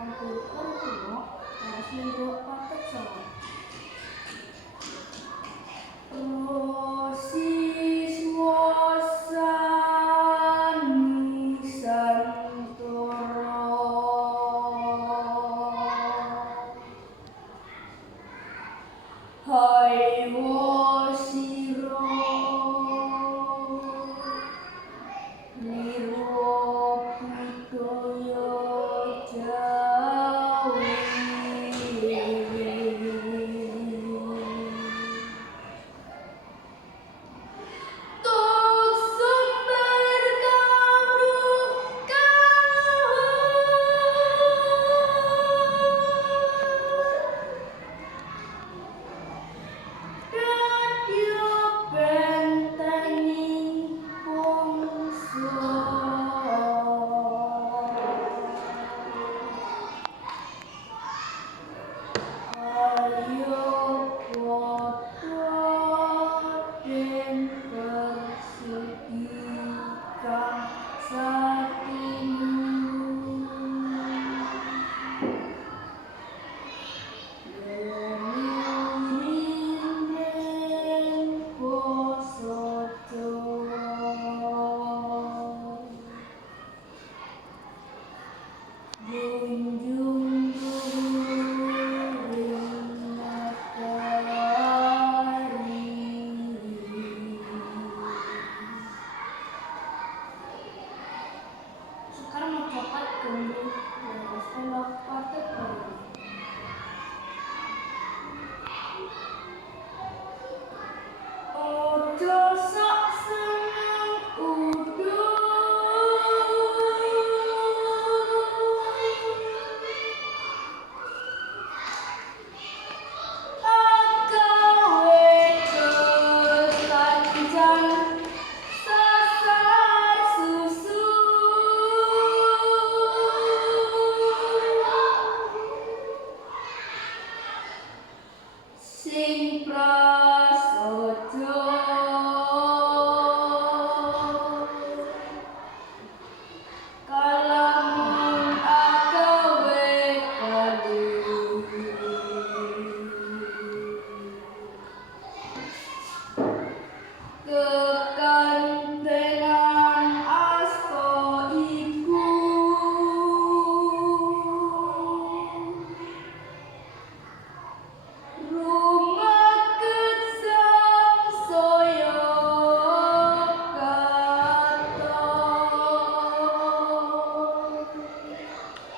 campur orang kuno, seminggu paket sama. Rosis wasani santoro, hai wasiro liro budaya Jawi. Tuk sumber Radio Benteng Bungsu. Ayo foto dan persediakan satimu. Demiring poso Jawa, junjung luhur matahari. Sekarang mau coklat gendut, setelah patek baru.